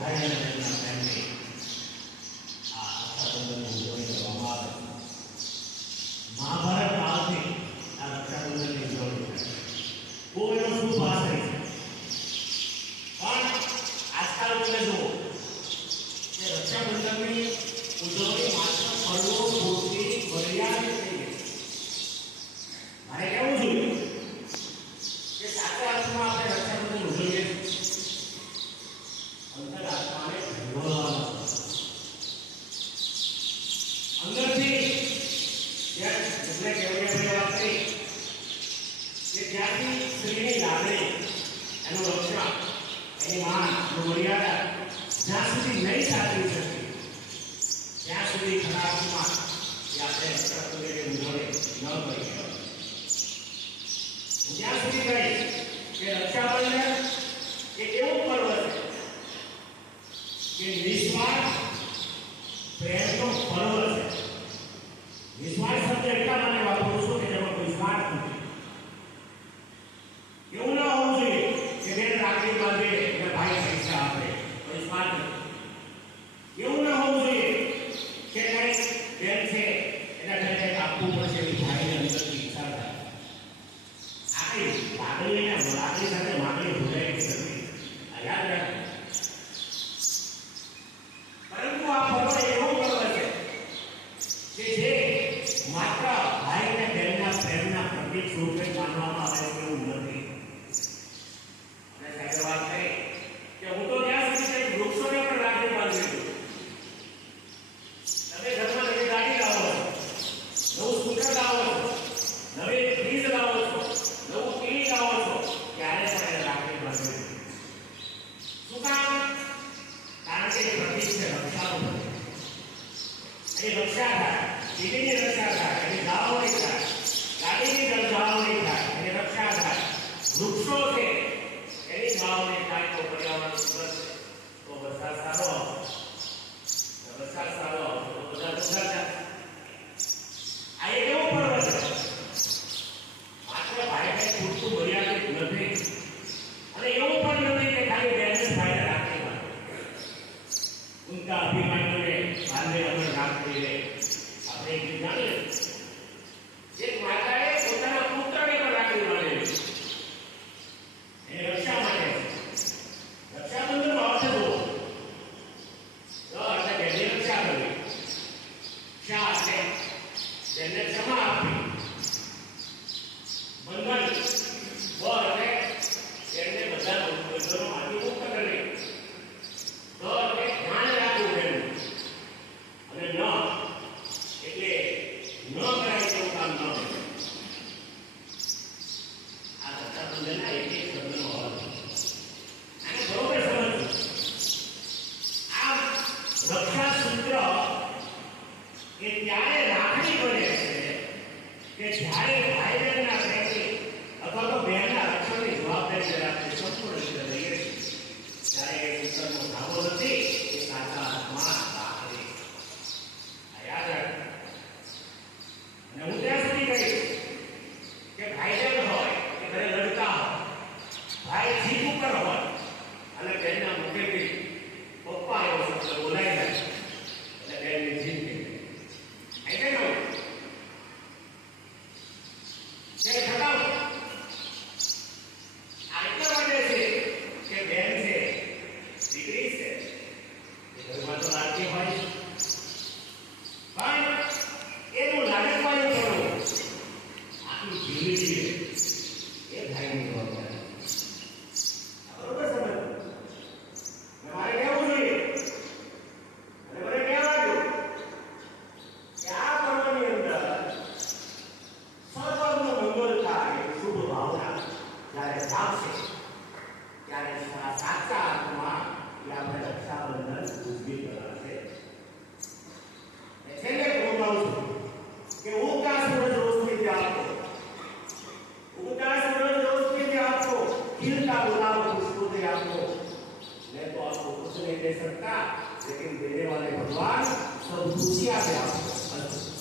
કે સ્ત્રીની લાગણી એનું રક્ષણ એની માન એનું મર્યાદા જ્યાં સુધી નહીં સાચવી શકે ત્યાં સુધી ખરા અર્થમાં એ આપણે રક્ષાબંધનની ઉજવણી ન કરી શકાય હું ત્યાં સુધી કહીશ કે રક્ષાબંધન એક એવું પર્વ છે કે નિસ્વાર્થ પ્રેમનો પર્વ છે નિસ્વાર્થ શબ્દ એટલા માટે વાપરું છું કે જેમાં કોઈ સ્વાર્થ નથી કે બેન રાખડી બાંધે એટલે ભાઈ પૈસા આપે કોઈ સ્વાર્થ નથી એવું ન હોવું જોઈએ કે કઈ બેન છે એના ઘરે કંઈક આપવું પડશે એવી ભાઈને અંદરથી ઈચ્છા થાય આપણી લાગણી અને લાગણી સાથે માગણી ભૂલાઈ નથી આ યાદ રાખો પરંતુ આ પર્વ એવો પર્વ છે કે જે માત્ર ભાઈ અને બહેનના પ્રેમના પ્રતીક સ્વરૂપે માનવામાં આવે છે એવું નથી આપેલી પ્રતિષ્ઠા રક્ષાઓ એ રક્ષા થાય જીવીની રક્ષા થાય એની ગાઓ નહીં થાય ગાડીની ગાઓ નહીં થાય એની રક્ષા થાય વૃક્ષો છે, એની ગાઓ નહીં થાય તો પર્યાવરણ સુધરશે તો બધા સારો उनका अभिमानियों ने बांधे अमर राख दिए આપણે એક ગીત જાણીએ એક માતાએ પોતાના પુત્રને પણ રાખડી બાંધેલી એને રક્ષા માટે રક્ષાબંધનનો અર્થ જુઓ તો એટલે બેની રક્ષા કરવી ક્ષા એટલે જેને ક્ષમા કે કે खिलता गुलाब उसको दे आपको मैं तो आपको कुछ नहीं दे सकता, लेकिन देने वाले भगवान सब खुशियाँ दे आपको